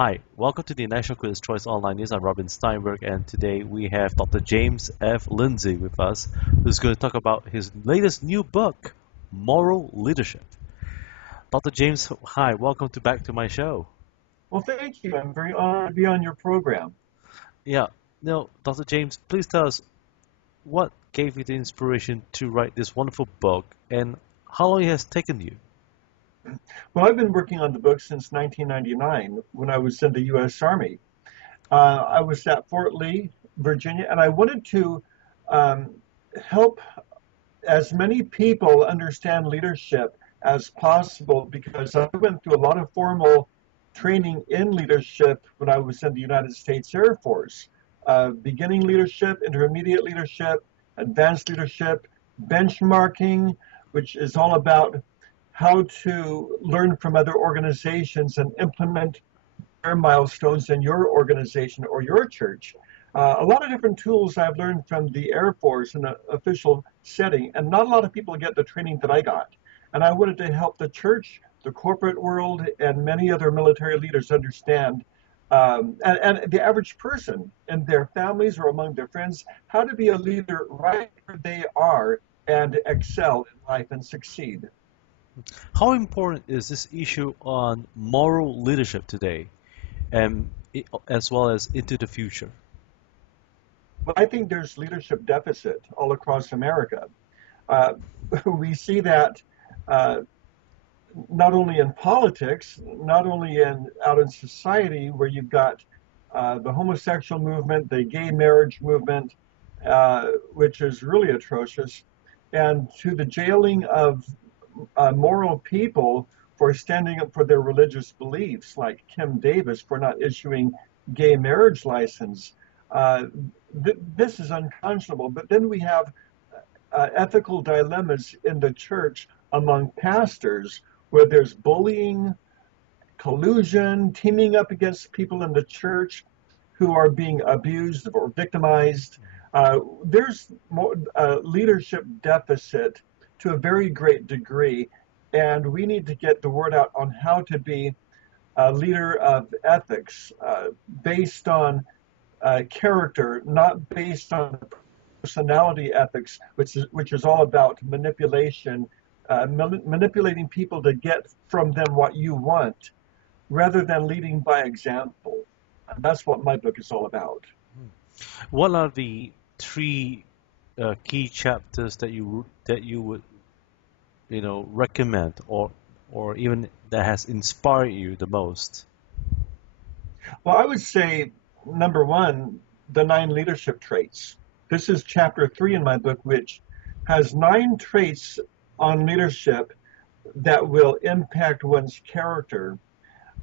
Hi, welcome to the National Critics' Choice Online News. I'm Robin Stienberg, and today we have Dr. James F. Linzey with us, who's going to talk about his latest new book, Moral Leadership. Dr. James, hi, welcome back to my show. Well, thank you. I'm very honored to be on your program. Yeah, now, Dr. James, please tell us what gave you the inspiration to write this wonderful book and how long it has taken you. Well, I've been working on the book since 1999 when I was in the U.S. Army. I was at Fort Lee, Virginia, and I wanted to um, help as many people understand leadership as possible because I went through a lot of formal training in leadership when I was in the United States Air Force. Beginning leadership, intermediate leadership, advanced leadership, benchmarking, which is all about how to learn from other organizations and implement their milestones in your organization or your church. A lot of different tools I've learned from the Air Force in an official setting, and not a lot of people get the training that I got. And I wanted to help the church, the corporate world, and many other military leaders understand, and the average person in their families or among their friends, how to be a leader right where they are and excel in life and succeed. How important is this issue on moral leadership today, and as well as into the future? Well, I think there's leadership deficit all across America. Uh, we see that uh, not only in politics, not only out in society, where you've got the homosexual movement, the gay marriage movement, which is really atrocious, and to the jailing of moral people for standing up for their religious beliefs, like Kim Davis for not issuing gay marriage license. Uh, this is unconscionable. But then we have ethical dilemmas in the church among pastors where there's bullying, collusion, teaming up against people in the church who are being abused or victimized. There's more, leadership deficit to a very great degree, and we need to get the word out on how to be a leader of ethics based on character, not based on personality ethics, which is all about manipulation, manipulating people to get from them what you want, rather than leading by example. And that's what my book is all about. What are the three key chapters that you would recommend or even that has inspired you the most? Well, I would say number one, the 9 leadership traits. This is chapter 3 in my book, which has 9 traits on leadership that will impact one's character.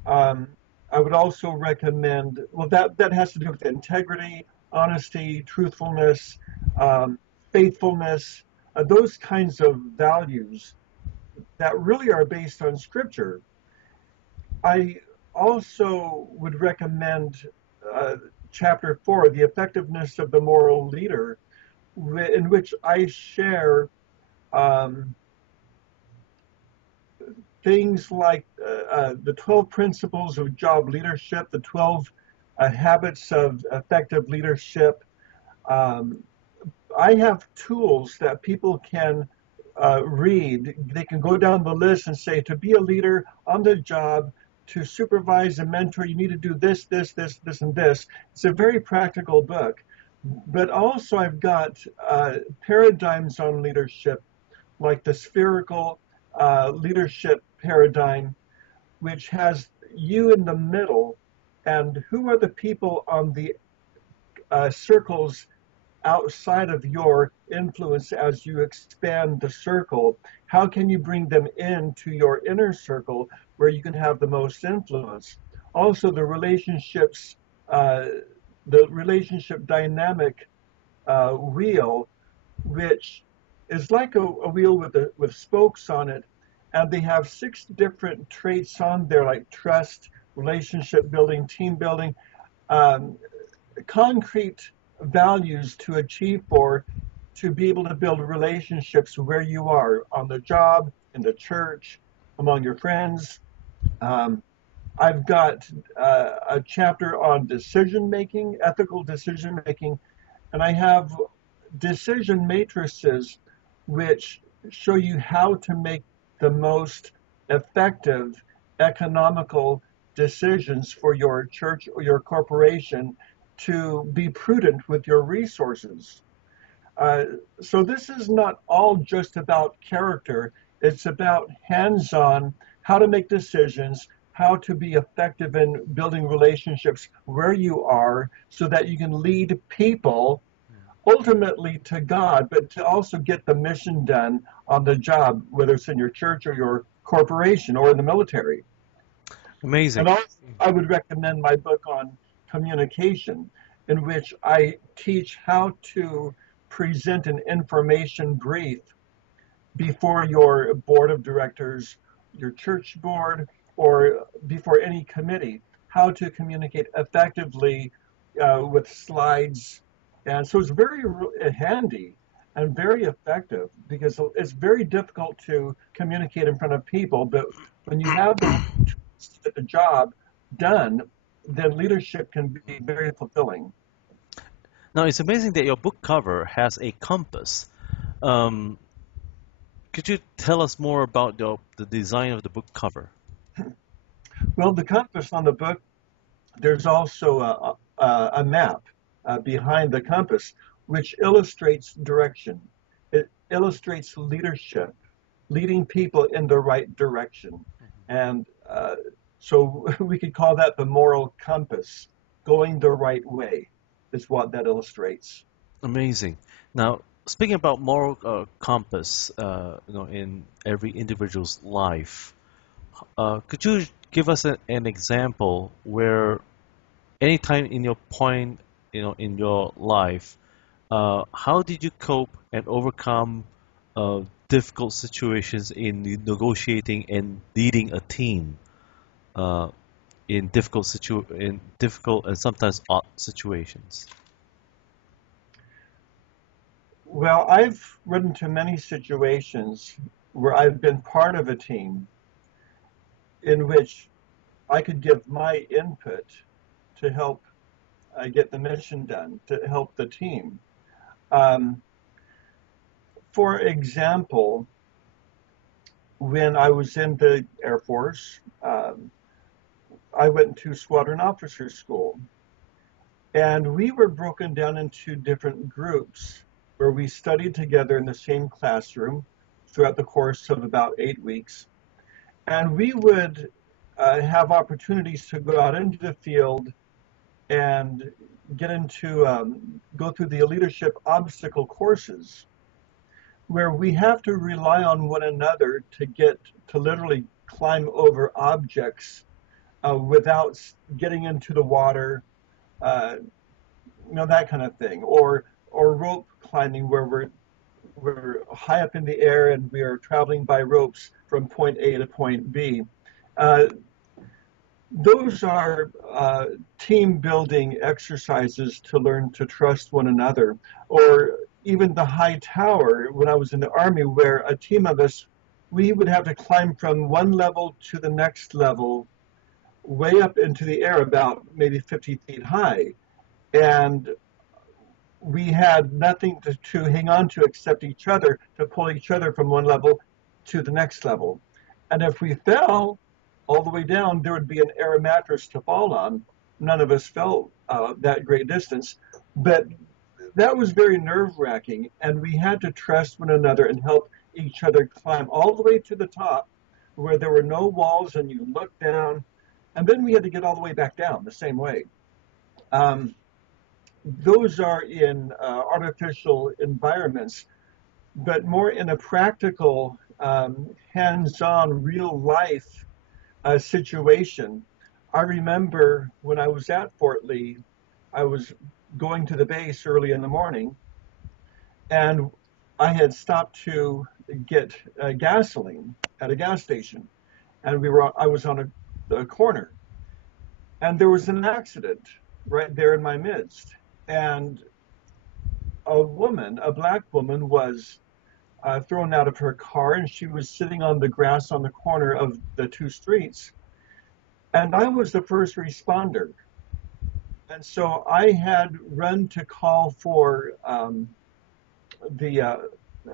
Um, I would also recommend, well, that has to do with integrity, honesty, truthfulness, um, faithfulness, those kinds of values that really are based on scripture. I also would recommend uh, chapter 4, the effectiveness of the moral leader, in which I share um, things like the 12 principles of job leadership, the 12 habits of effective leadership. Um, I have tools that people can read. They can go down the list and say, to be a leader on the job, to supervise and mentor, you need to do this, this, this, this, and this. It's a very practical book. But also, I've got paradigms on leadership, like the spherical leadership paradigm, which has you in the middle, and who are the people on the circles outside of your influence as you expand the circle? How can you bring them into your inner circle where you can have the most influence? Also, uh, the relationship dynamic wheel, which is like a wheel with spokes on it, and they have 6 different traits on there, like trust, relationship building, team building, um, concrete values to achieve for, to be able to build relationships where you are on the job, in the church, among your friends. Um, I've got a chapter on decision making, ethical decision making, and I have decision matrices which show you how to make the most effective economical decisions for your church or your corporation to be prudent with your resources. Uh, so this is not all just about character. It's about hands-on, how to make decisions, how to be effective in building relationships where you are so that you can lead people ultimately to God, but to also get the mission done on the job, whether it's in your church or your corporation or in the military. Amazing. And also, I would recommend my book on communication, in which I teach how to present an information brief before your board of directors, your church board, or before any committee, how to communicate effectively with slides. And so it's very handy and very effective because it's very difficult to communicate in front of people. But when you have the tools to get the job done, then leadership can be very fulfilling. Now, it's amazing that your book cover has a compass. Um, could you tell us more about the design of the book cover? Well, the compass on the book, there's also a map behind the compass, which illustrates direction. It illustrates leadership, leading people in the right direction. And so we could call that the moral compass, going the right way, is what that illustrates. Amazing. Now, speaking about moral compass, in every individual's life, could you give us an example where any time in your point, in your life, how did you cope and overcome difficult situations in negotiating and leading a team uh, in difficult and sometimes odd situations? Well, I've run into many situations where I've been part of a team in which I could give my input to help get the mission done, to help the team. Um, for example, when I was in the Air Force, I went to Squadron Officer School, and we were broken down into different groups where we studied together in the same classroom throughout the course of about 8 weeks. And we would have opportunities to go out into the field and get into go through the leadership obstacle courses where we have to rely on one another to get to literally climb over objects without getting into the water, uh, that kind of thing, or rope climbing where we're high up in the air and we are traveling by ropes from point A to point B. Uh, those are team building exercises to learn to trust one another. Or even the high tower when I was in the Army, where a team of us, we would have to climb from one level to the next level, way up into the air, about maybe 50 feet high. And we had nothing to hang on to except each other to pull each other from one level to the next level. And if we fell all the way down, there would be an air mattress to fall on. None of us fell that great distance, but that was very nerve-wracking, and we had to trust one another and help each other climb all the way to the top where there were no walls and you look down, and then we had to get all the way back down the same way. Um, those are in artificial environments, but more in a practical, hands-on, real-life situation. I remember when I was at Fort Lee, I was going to the base early in the morning, and I had stopped to get gasoline at a gas station, and I was on a corner, and there was an accident right there in my midst, and a black woman, was thrown out of her car, and she was sitting on the grass on the corner of the two streets. And I was the first responder. And so I had run to call for the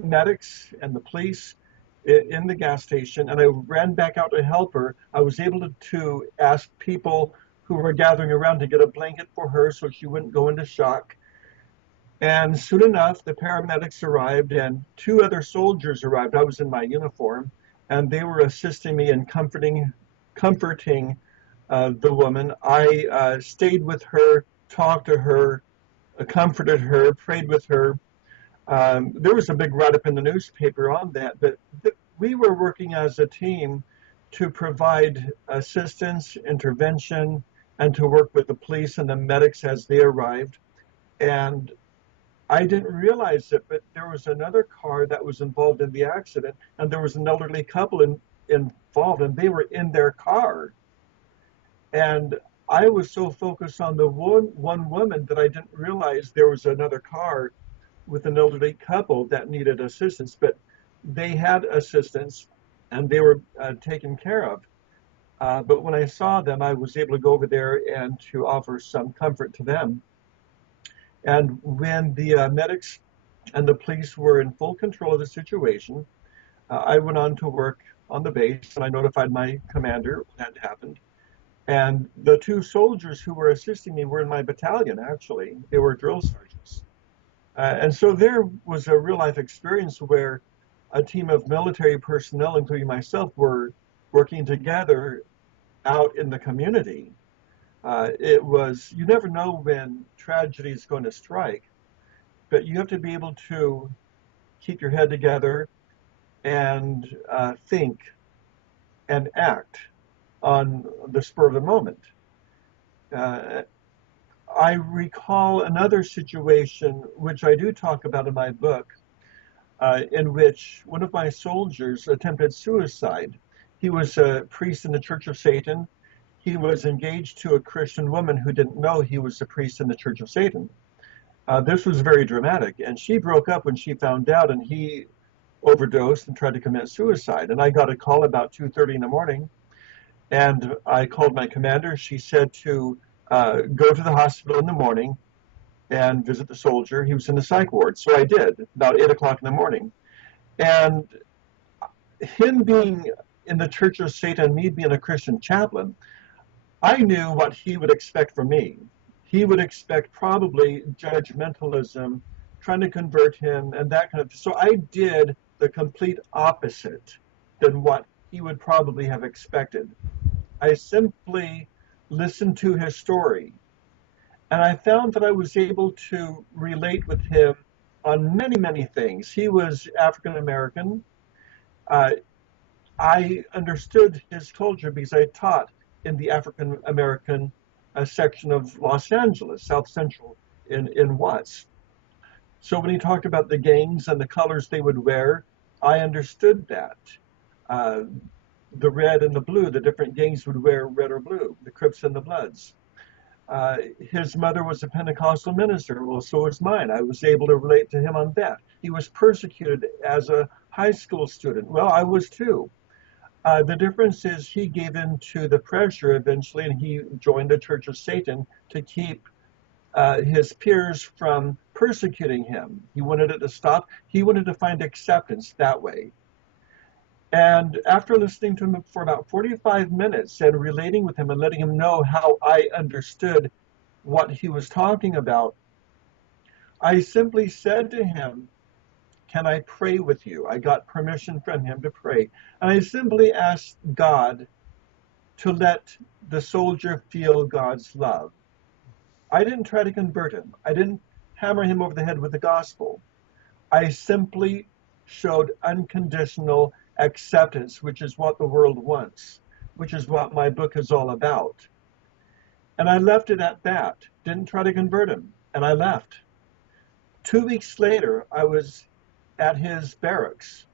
medics and the police in the gas station, and I ran back out to help her. I was able to ask people who were gathering around to get a blanket for her so she wouldn't go into shock. And soon enough, the paramedics arrived, and two other soldiers arrived. I was in my uniform, and they were assisting me in comforting the woman. I stayed with her, talked to her, comforted her, prayed with her. There was a big write-up in the newspaper on that, but we were working as a team to provide assistance, intervention, and to work with the police and the medics as they arrived. And I didn't realize it, but there was another car that was involved in the accident, and there was an elderly couple involved, and they were in their car. And I was so focused on the one woman that I didn't realize there was another car with an elderly couple that needed assistance, but they had assistance and they were taken care of. But when I saw them, I was able to go over there and to offer some comfort to them. And when the medics and the police were in full control of the situation, I went on to work on the base and I notified my commander when that happened. And the two soldiers who were assisting me were in my battalion, actually. They were drill sergeants. And so there was a real life experience where a team of military personnel, including myself, were working together out in the community. You never know when tragedy is going to strike, but you have to be able to keep your head together and think and act on the spur of the moment. I recall another situation, which I do talk about in my book, in which one of my soldiers attempted suicide. He was a priest in the Church of Satan. He was engaged to a Christian woman who didn't know he was a priest in the Church of Satan. This was very dramatic, and she broke up when she found out, and he overdosed and tried to commit suicide. And I got a call about 2:30 in the morning, and I called my commander. She said to go to the hospital in the morning and visit the soldier. He was in the psych ward. So I did, about 8 o'clock in the morning. And him being in the Church of Satan, me being a Christian chaplain, I knew what he would expect from me. He would expect probably judgmentalism, trying to convert him, and that kind of thing. So I did the complete opposite than what he would probably have expected. I simply listened to his story, and I found that I was able to relate with him on many, many things. He was African American. I understood his culture because I taught in the African American section of Los Angeles, South Central in Watts. So when he talked about the gangs and the colors they would wear, I understood that. The red and the blue, the different gangs would wear red or blue, the Crips and the Bloods. His mother was a Pentecostal minister. Well, so was mine. I was able to relate to him on that. He was persecuted as a high school student. Well, I was too. The difference is he gave in to the pressure eventually, and he joined the Church of Satan to keep his peers from persecuting him. He wanted it to stop. He wanted to find acceptance that way. And after listening to him for about 45 minutes and relating with him and letting him know how I understood what he was talking about, I simply said to him, "Can I pray with you?" I got permission from him to pray. And I simply asked God to let the soldier feel God's love. I didn't try to convert him. I didn't hammer him over the head with the gospel. I simply showed unconditional acceptance, which is what the world wants, which is what my book is all about. And I left it at that. Didn't try to convert him. And I left. 2 weeks later, I was at his barracks.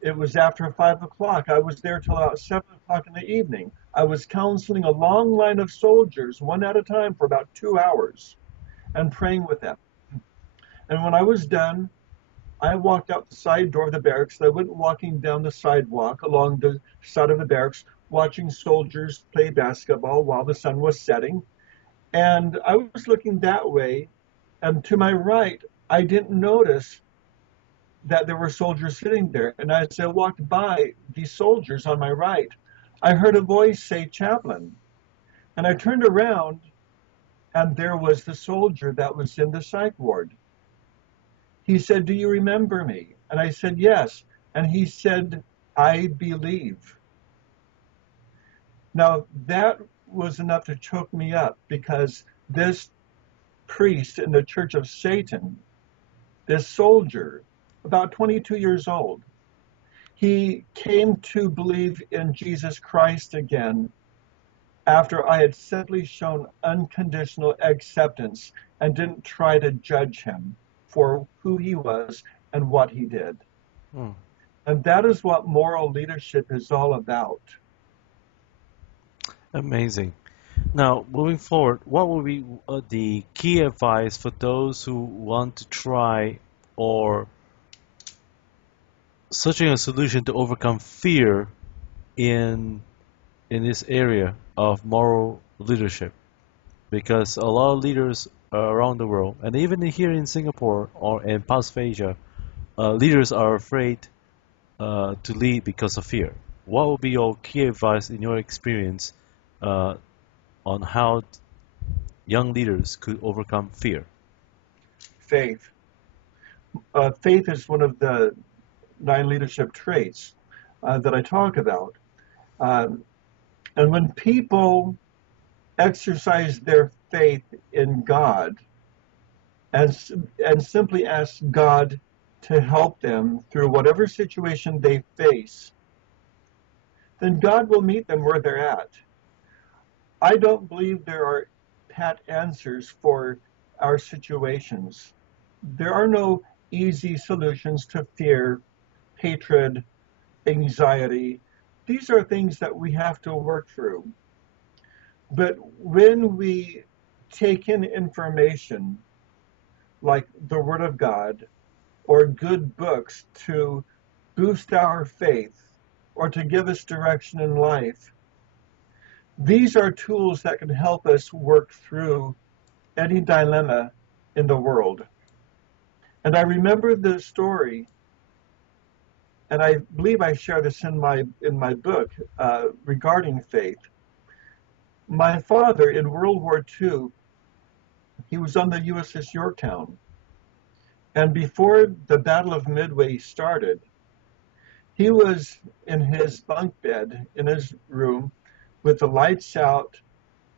It was after 5 o'clock. I was there till about 7 o'clock in the evening. I was counseling a long line of soldiers, one at a time, for about 2 hours and praying with them. And when I was done, I walked out the side door of the barracks. I went walking down the sidewalk along the side of the barracks, watching soldiers play basketball while the sun was setting. And I was looking that way, and to my right, I didn't notice that there were soldiers sitting there. And as I walked by these soldiers on my right, I heard a voice say, "Chaplain." And I turned around, and there was the soldier that was in the psych ward. He said, "Do you remember me?" And I said, "Yes." And he said, "I believe." Now, that was enough to choke me up, because this priest in the Church of Satan, this soldier, about 22 years old, he came to believe in Jesus Christ again after I had simply shown unconditional acceptance and didn't try to judge him for who he was and what he did. Hmm. And that is what moral leadership is all about. Amazing. Now, moving forward, what would be the key advice for those who want to try or searching a solution to overcome fear in this area of moral leadership? Because a lot of leaders around the world, and even here in Singapore or in parts of Asia, leaders are afraid to lead because of fear. What would be your key advice in your experience uh, on how young leaders could overcome fear? Faith. Faith is one of the 9 leadership traits that I talk about. Um, and when people exercise their faith in God and, and simply ask God to help them through whatever situation they face, then God will meet them where they're at. I don't believe there are pat answers for our situations. There are no easy solutions to fear, hatred, anxiety. These are things that we have to work through. But when we take in information like the Word of God or good books to boost our faith or to give us direction in life, these are tools that can help us work through any dilemma in the world. And I remember the story, and I believe I share this in my book regarding faith. My father in World War II, he was on the USS Yorktown, and before the Battle of Midway started, he was in his bunk bed in his room with the lights out,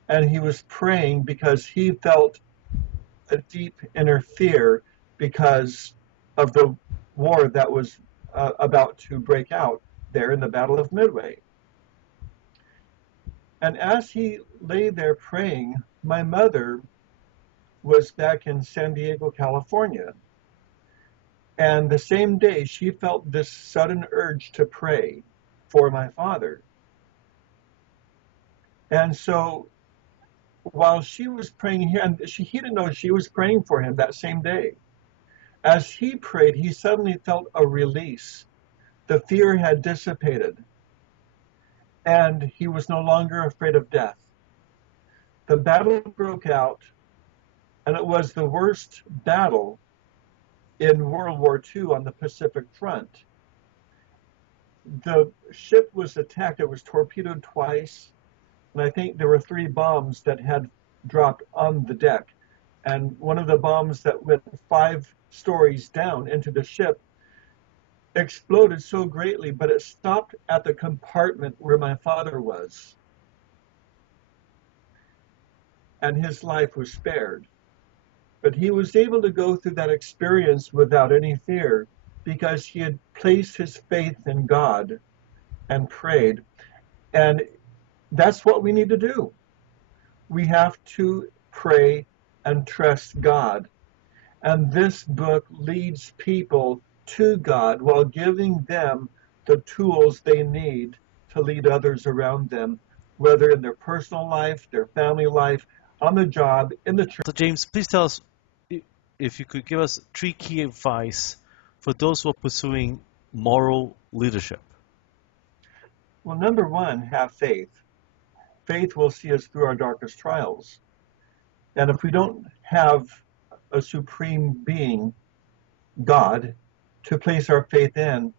and he was praying because he felt a deep inner fear because of the war that was about to break out there in the Battle of Midway. And as he lay there praying, my mother was back in San Diego, California. And the same day, she felt this sudden urge to pray for my father. And so while she was praying here, and he didn't know she was praying for him that same day. As he prayed, he suddenly felt a release. The fear had dissipated, and he was no longer afraid of death. The battle broke out, and it was the worst battle in World War II on the Pacific Front. The ship was attacked, it was torpedoed twice, and I think there were 3 bombs that had dropped on the deck. And one of the bombs that went 5 stories down into the ship exploded so greatly, but it stopped at the compartment where my father was. And his life was spared. But he was able to go through that experience without any fear because he had placed his faith in God and prayed. And that's what we need to do. We have to pray and trust God. And this book leads people to God while giving them the tools they need to lead others around them, whether in their personal life, their family life, on the job, in the church. So, James, please tell us if you could give us 3 key advice for those who are pursuing moral leadership. Well, number one, have faith. Faith will see us through our darkest trials. And if we don't have a supreme being, God, to place our faith in,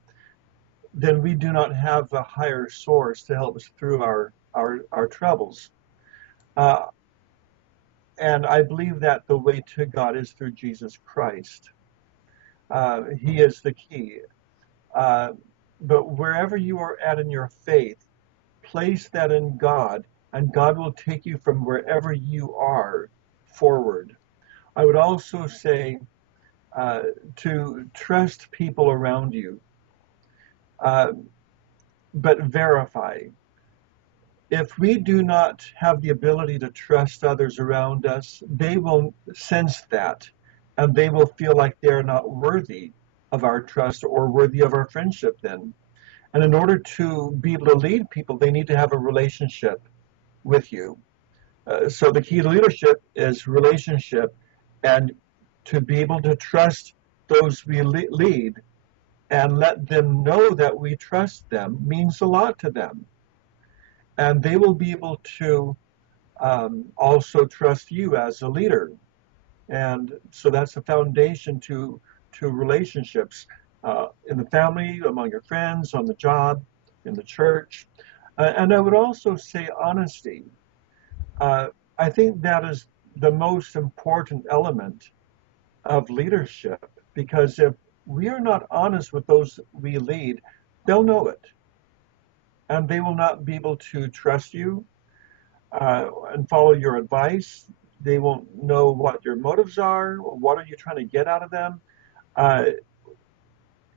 then we do not have a higher source to help us through our troubles. Uh, and I believe that the way to God is through Jesus Christ. He is the key. Uh, but wherever you are at in your faith, place that in God, and God will take you from wherever you are forward. I would also say uh, to trust people around you, uh, but verify. If we do not have the ability to trust others around us, they will sense that and they will feel like they're not worthy of our trust or worthy of our friendship then. And in order to be able to lead people, they need to have a relationship with you. So the key to leadership is relationship, and to be able to trust those we lead and let them know that we trust them means a lot to them. And they will be able to also trust you as a leader. And so that's the foundation to relationships in the family, among your friends, on the job, in the church. And I would also say honesty. Uh, I think that is the most important element of leadership, because if we are not honest with those we lead, they'll know it, and they will not be able to trust you and follow your advice. They won't know what your motives are. What are you trying to get out of them? Uh,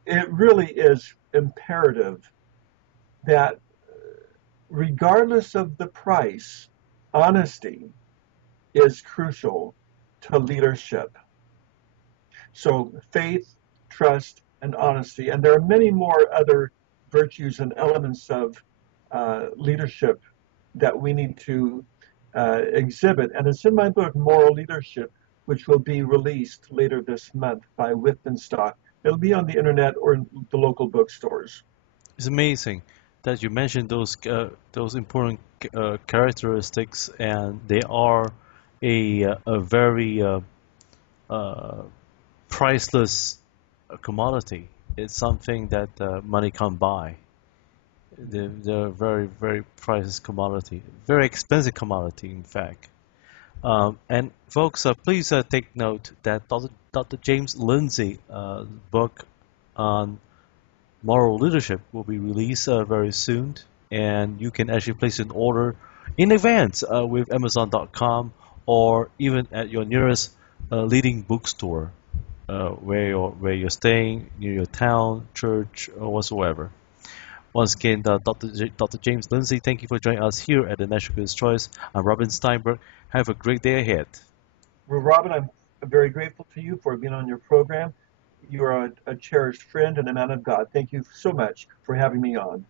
it really is imperative that, regardless of the price, honesty is crucial to leadership. So faith, trust, and honesty. And there are many more other virtues and elements of leadership that we need to exhibit. And it's in my book, Moral Leadership, which will be released later this month by Stock. It'll be on the internet or in the local bookstores. It's amazing that you mentioned those important characteristics, and they are a very uh, priceless commodity. It's something that money can't buy. They're a very, very priceless commodity, very expensive commodity, in fact. And folks, please take note that Dr. James Linzey book on moral leadership will be released very soon, and you can actually place an order in advance with Amazon.com or even at your nearest leading bookstore where you're staying, near your town, church, or whatsoever. Once again, Dr. James Linzey, thank you for joining us here at the National Critics' Choice. I'm Robin Steinberg. Have a great day ahead. Well, Robin, I'm very grateful to you for being on your program. You are a cherished friend and a man of God. Thank you so much for having me on.